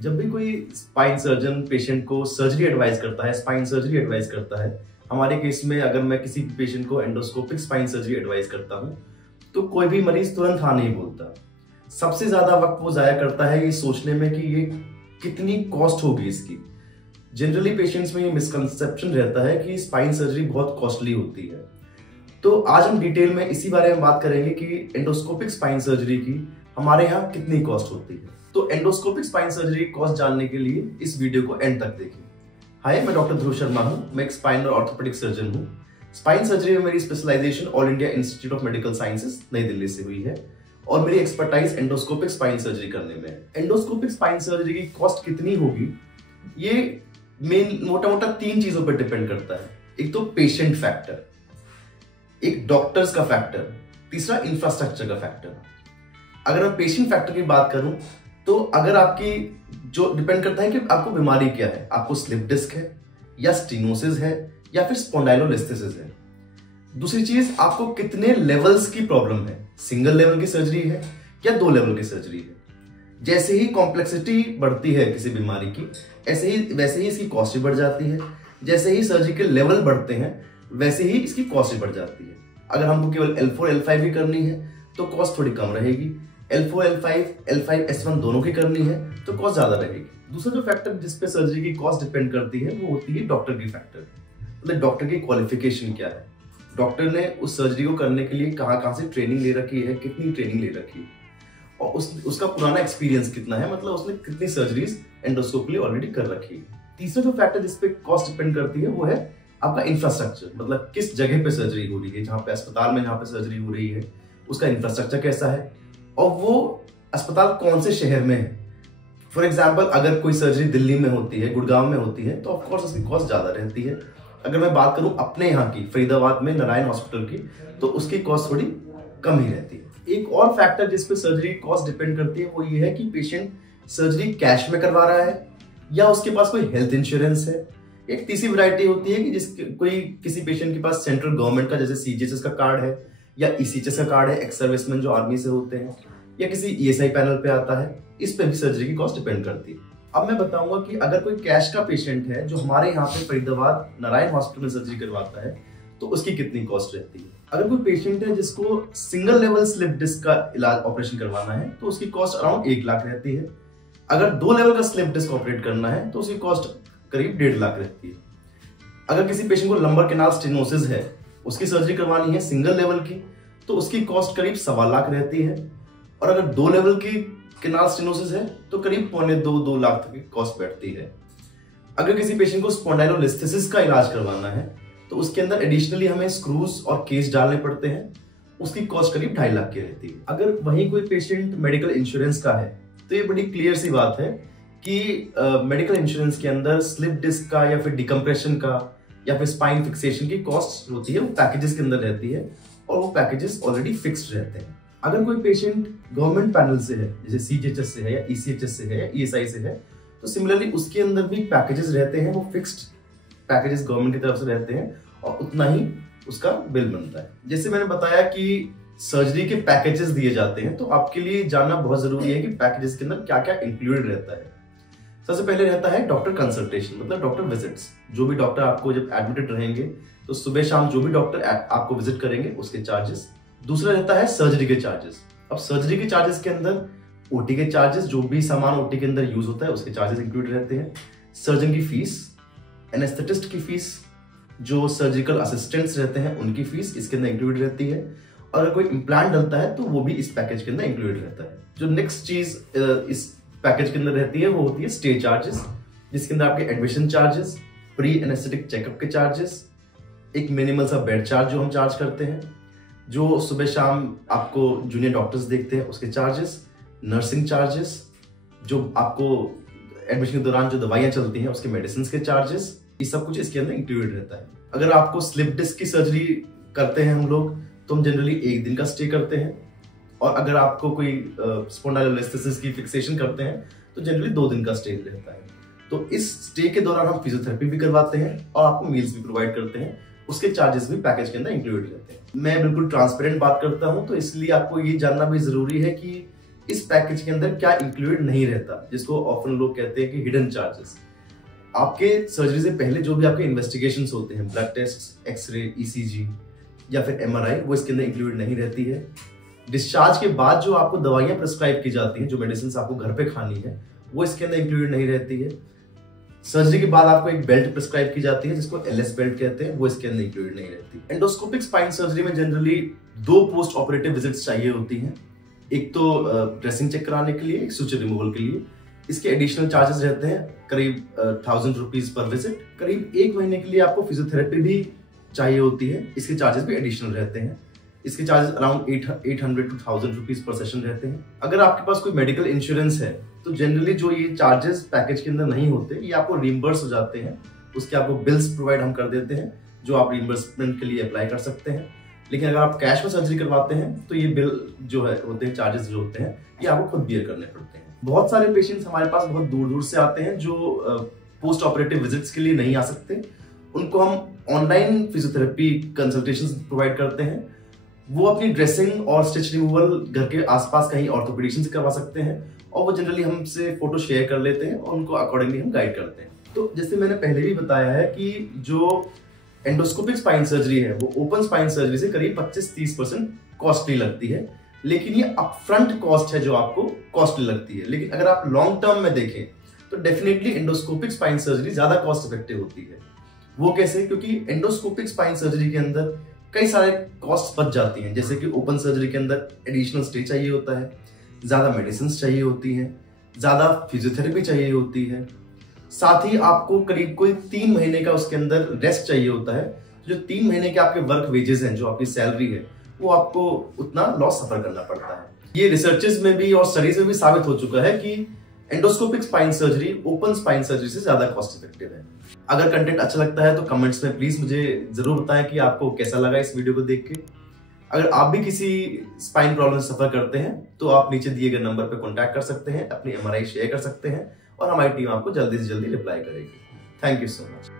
जब भी कोई स्पाइन सर्जन पेशेंट को सर्जरी एडवाइस करता है, स्पाइन सर्जरी एडवाइस करता है, हमारे केस में अगर मैं किसी पेशेंट को एंडोस्कोपिक स्पाइन सर्जरी एडवाइस करता हूँ तो कोई भी मरीज तुरंत हाँ नहीं बोलता। सबसे ज्यादा वक्त वो जाया करता है ये सोचने में कि ये कितनी कॉस्ट होगी इसकी। जनरली पेशेंट्स में ये मिसकंसेप्शन रहता है कि स्पाइन सर्जरी बहुत कॉस्टली होती है। तो आज हम डिटेल में इसी बारे में बात करेंगे कि एंडोस्कोपिक स्पाइन सर्जरी की हमारे यहाँ कितनी कॉस्ट होती है। तो एंडोस्कोपिक स्पाइन सर्जरी कॉस्ट जानने के लिए इस वीडियो को एंड तक देखें। हाय, मैं डॉक्टर ध्रुव शर्मा हूँ। मैं एक स्पाइन और ऑर्थोपेडिक सर्जन हूँ। स्पाइन सर्जरी में मेरी specialisation All India Institute of Medical Sciences नई दिल्ली से हुई है और मेरी एक्सपर्टाइज एंडोस्कोपिक स्पाइन सर्जरी करने में है। एंडोस्कोपिक स्पाइन सर्जरी की कॉस्ट कितनी होगी ये मेन मोटा मोटा 3 चीजों पर डिपेंड करता है। एक तो पेशेंट फैक्टर, एक डॉक्टर्स का फैक्टर, तीसरा इंफ्रास्ट्रक्चर का फैक्टर। अगर मैं पेशेंट फैक्टर की बात करूं तो अगर आपकी जो डिपेंड करता है कि आपको बीमारी क्या है, आपको स्लिप डिस्क है या स्टेनोसिस है या फिर स्पॉन्डाइलोलिस्थेसिस है। दूसरी चीज, आपको कितने लेवल्स की प्रॉब्लम है, सिंगल लेवल की सर्जरी है या 2 लेवल की सर्जरी है। जैसे ही कॉम्प्लेक्सिटी बढ़ती है किसी बीमारी की वैसे ही इसकी कॉस्ट भी बढ़ जाती है। जैसे ही सर्जिकल लेवल बढ़ते हैं वैसे ही इसकी कॉस्ट भी बढ़ जाती है। अगर हमको केवल L4 L5 भी करनी है तो कॉस्ट थोड़ी कम रहेगी। L4 L5 L5 S1 दोनों की करनी है तो कॉस्ट ज्यादा रहेगी। दूसरा जो फैक्टर जिसपे सर्जरी की कॉस्ट डिपेंड करती है वो होती है डॉक्टर की फैक्टर। मतलब डॉक्टर की क्वालिफिकेशन क्या है, डॉक्टर ने उस सर्जरी को करने के लिए कहाँ से ट्रेनिंग ले रखी है, कितनी ट्रेनिंग ले रखी है और उसका पुराना एक्सपीरियंस कितना है, मतलब उसने कितनी सर्जरीज एंडोस्कोपी के लिए ऑलरेडी कर रखी है। तीसरा जो फैक्टर जिसपे कॉस्ट डिपेंड करती है वो है आपका इंफ्रास्ट्रक्चर। मतलब किस जगह पे सर्जरी हो रही है, जहाँ पे अस्पताल में जहाँ पे सर्जरी हो रही है उसका इंफ्रास्ट्रक्चर कैसा है और वो अस्पताल कौन से शहर में है। फॉर एग्जाम्पल, अगर कोई सर्जरी दिल्ली में होती है, गुड़गांव में होती है तो ऑफकोर्स उसकी कॉस्ट ज्यादा रहती है। अगर मैं बात करूं अपने यहाँ की फरीदाबाद में नारायण हॉस्पिटल की तो उसकी कॉस्ट थोड़ी कम ही रहती है। एक और फैक्टर जिस पे सर्जरी की कॉस्ट डिपेंड करती है वो ये है कि पेशेंट सर्जरी कैश में करवा रहा है या उसके पास कोई हेल्थ इंश्योरेंस है। एक तीसरी वैरायटी होती है कि किसी पेशेंट के पास सेंट्रल गवर्नमेंट का जैसे CGHS का कार्ड है या ECHS का कार्ड है, एक्स सर्विसमैन जो आर्मी से होते हैं, या किसी ESI पैनल पे आता है। इस पे भी सर्जरी की कॉस्ट डिपेंड करती है। अब मैं बताऊंगा कि अगर कोई कैश का पेशेंट है जो हमारे यहाँ पे फरीदाबाद नारायण हॉस्पिटल में सर्जरी करवाता है तो उसकी कितनी कॉस्ट रहती है। अगर कोई पेशेंट है जिसको सिंगल लेवल स्लिप डिस्क का इलाज ऑपरेशन करवाना है तो उसकी कॉस्ट अराउंड 1 लाख रहती है। अगर 2 लेवल का स्लिप डिस्क ऑपरेट करना है तो उसकी कॉस्ट करीब 1.5 लाख रहती है। अगर किसी पेशेंट को लंबर कैनाल स्टेनोसिस है, उसकी सर्जरी करवानी है सिंगल लेवल की तो उसकी कॉस्ट करीब 1.25 लाख रहती है। और अगर 2 लेवल की कैनाल स्टेनोसिस है तो करीब 1.25-2 लाख तक की कॉस्ट बैठती है। अगर किसी पेशेंट को स्पॉन्डाइलोलिस्थेसिस का इलाज करवाना है तो उसके अंदर एडिशनली हमें स्क्रूज और केस डालने पड़ते हैं, उसकी कॉस्ट करीब 2.5 लाख की रहती है। अगर वहीं कोई पेशेंट मेडिकल इंश्योरेंस का है तो ये बड़ी क्लियर सी बात है कि मेडिकल इंश्योरेंस के अंदर स्लिप डिस्क का या फिर डिकम्प्रेशन का या फिर स्पाइन फिक्सेशन की कॉस्ट होती है वो पैकेजेस के अंदर रहती है और वो पैकेजेस ऑलरेडी फिक्स्ड रहते हैं। अगर कोई पेशेंट गवर्नमेंट पैनल से है, जैसे CGHS से है या ECHS से है या ESI से है, तो सिमिलरली उसके अंदर भी पैकेजेस रहते हैं, वो फिक्स्ड पैकेजेस गवर्नमेंट की तरफ से रहते हैं और उतना ही उसका बिल बनता है। जैसे मैंने बताया कि सर्जरी के पैकेजेस दिए जाते हैं तो आपके लिए जानना बहुत जरूरी है कि पैकेजेस के अंदर क्या क्या इंक्लूडेड रहता है। सबसे पहले रहता है डॉक्टर कंसल्टेशन, मतलब डॉक्टर विजिट्स। जो भी डॉक्टर आपको जब एडमिटेड रहेंगे तो सुबह शाम जो भी डॉक्टर आपको विजिट करेंगे उसके चार्जेस। दूसरा रहता है सर्जरी के चार्जेस। अब सर्जरी के चार्जेस के अंदर OT के चार्जेस, जो भी सामान OT के अंदर यूज होता है उसके चार्जेस इंक्लूड रहते हैं। सर्जन की फीस, एनेस्थेटिस्ट की फीस, जो सर्जिकल असिस्टेंट्स रहते हैं उनकी फीस इसके अंदर इंक्लूड रहती है। और अगर कोई इम्प्लांट डलता है तो वो भी इस पैकेज के अंदर इंक्लूड रहता है। जो नेक्स्ट चीज इस पैकेज के अंदर रहती है वो होती है स्टे चार्जेस, जिसके अंदर आपके admission charges, pre anaesthetic checkup के चार्जेस, एक मिनिमल सा बेड चार्ज जो हम चार्ज करते हैं, जो सुबह शाम आपको जूनियर डॉक्टर्स देखते हैं उसके चार्जेस, नर्सिंग चार्जेस, जो आपको एडमिशन के दौरान जो दवाइयां चलती हैं उसके मेडिसिन के चार्जेस, ये सब कुछ इसके अंदर इंक्लूडेड रहता है। अगर आपको स्लिप डिस्क की सर्जरी करते हैं हम लोग तो हम जनरली 1 दिन का स्टे करते हैं, और अगर आपको कोई स्पॉन्डाइलोलिस्थेसिस की फिक्सेशन करते हैं तो जनरली 2 दिन का स्टे रहता है। तो इस स्टे के दौरान हम फिजियोथेरेपी भी करवाते हैं और आपको मील्स भी प्रोवाइड करते हैं, उसके चार्जेस भी पैकेज के अंदर इंक्लूडेड रहते हैं। मैं बिल्कुल ट्रांसपेरेंट बात करता हूं तो इसलिए आपको ये जानना भी जरूरी है कि इस पैकेज के अंदर क्या इंक्लूडेड नहीं रहता, जिसको ऑफन लोग कहते हैं कि हिडन चार्जेस। आपके सर्जरी से पहले जो भी आपके इन्वेस्टिगेशंस होते हैं, ब्लड टेस्ट, एक्सरे, ईसीजी या फिर एमआरआई, वो इसके अंदर इंक्लूडेड नहीं रहती है। डिस्चार्ज के बाद जो आपको दवाइयां प्रिस्क्राइब की जाती हैं, जो मेडिसिन आपको घर पे खानी है, वो इसके अंदर इंक्लूडेड नहीं रहती है। सर्जरी के बाद आपको एक बेल्ट प्रिस्क्राइब की जाती है जिसको एलएस बेल्ट कहते हैं, वो इसके अंदर इंक्लूडेड नहीं रहती। एंडोस्कोपिक स्पाइन सर्जरी में जनरली 2 पोस्ट ऑपरेटिव विजिट्स चाहिए होती हैं। एक तो ड्रेसिंग चेक कराने के लिए, एक सूचर रिमूवल के लिए। इसके एडिशनल चार्जेस रहते हैं करीब 1000 रुपीज पर विजिट। करीब 1 महीने के लिए आपको फिजियोथेरेपी भी चाहिए होती है, इसके चार्जेस भी एडिशनल रहते हैं। इसके charges around 800 to 1000 rupees per session रहते हैं। अगर आपके पास कोई मेडिकल इंश्योरेंस है तो जनरली जो ये चार्जेस पैकेज के अंदर नहीं होते, ये आपको रिइंबर्स हो जाते हैं। उसके आपको बिल्स प्रोवाइड हम कर देते हैं जो आप रिइंबर्समेंट के लिए अप्लाई कर सकते हैं। लेकिन अगर आप कैश में सर्जरी करवाते हैं तो ये बिल जो है होते हैं, चार्जेस जो होते हैं, ये आपको खुद बियर करने पड़ते हैं। बहुत सारे पेशेंट्स हमारे पास बहुत दूर दूर से आते हैं जो पोस्ट ऑपरेटिव विजिट्स के लिए नहीं आ सकते। उनको हम ऑनलाइन फिजियोथेरेपी कंसल्टेशंस प्रोवाइड करते हैं। वो अपनी ड्रेसिंग और स्टिच रिमूवल घर के आसपास कहीं ऑर्थोपेडिशियन से करवा सकते हैं और वो जनरली हमसे फोटो शेयर कर लेते हैं और उनको अकॉर्डिंगली हम गाइड करते हैं। तो जैसे मैंने पहले भी बताया है कि जो एंडोस्कोपिक स्पाइन सर्जरी है वो ओपन स्पाइन सर्जरी से करीब 25-30% कॉस्टली लगती है, लेकिन ये अपफ्रंट कॉस्ट है जो आपको कॉस्टली लगती है। लेकिन अगर आप लॉन्ग टर्म में देखें तो डेफिनेटली एंडोस्कोपिक स्पाइन सर्जरी ज्यादा कॉस्ट इफेक्टिव होती है। वो कैसे? क्योंकि एंडोस्कोपिक स्पाइन सर्जरी के अंदर कई सारे कॉस्ट बच जाती हैं। जैसे कि ओपन सर्जरी के अंदर एडिशनल स्टे चाहिए होता है, ज्यादा मेडिसिन चाहिए होती हैं, ज्यादा फिजियोथेरेपी चाहिए होती है, साथ ही आपको करीब कोई 3 महीने का उसके अंदर रेस्ट चाहिए होता है। जो 3 महीने के आपके वर्क वेजेस हैं, जो आपकी सैलरी है, वो आपको उतना लॉस सफर करना पड़ता है। ये रिसर्चेस में भी और स्टडीज में भी साबित हो चुका है कि endoscopic spine surgery open spine surgery से ज्यादा कॉस्ट इफेक्टिव है। अगर कंटेंट अच्छा लगता है तो कमेंट्स में प्लीज मुझे जरूर बताएं कि आपको कैसा लगा इस वीडियो को देख के। अगर आप भी किसी स्पाइन प्रॉब्लम से सफर करते हैं तो आप नीचे दिए गए नंबर पर कॉन्टैक्ट कर सकते हैं, अपनी एमआरआई शेयर कर सकते हैं और हमारी टीम आपको जल्दी से जल्दी रिप्लाई करेगी। Thank you so much.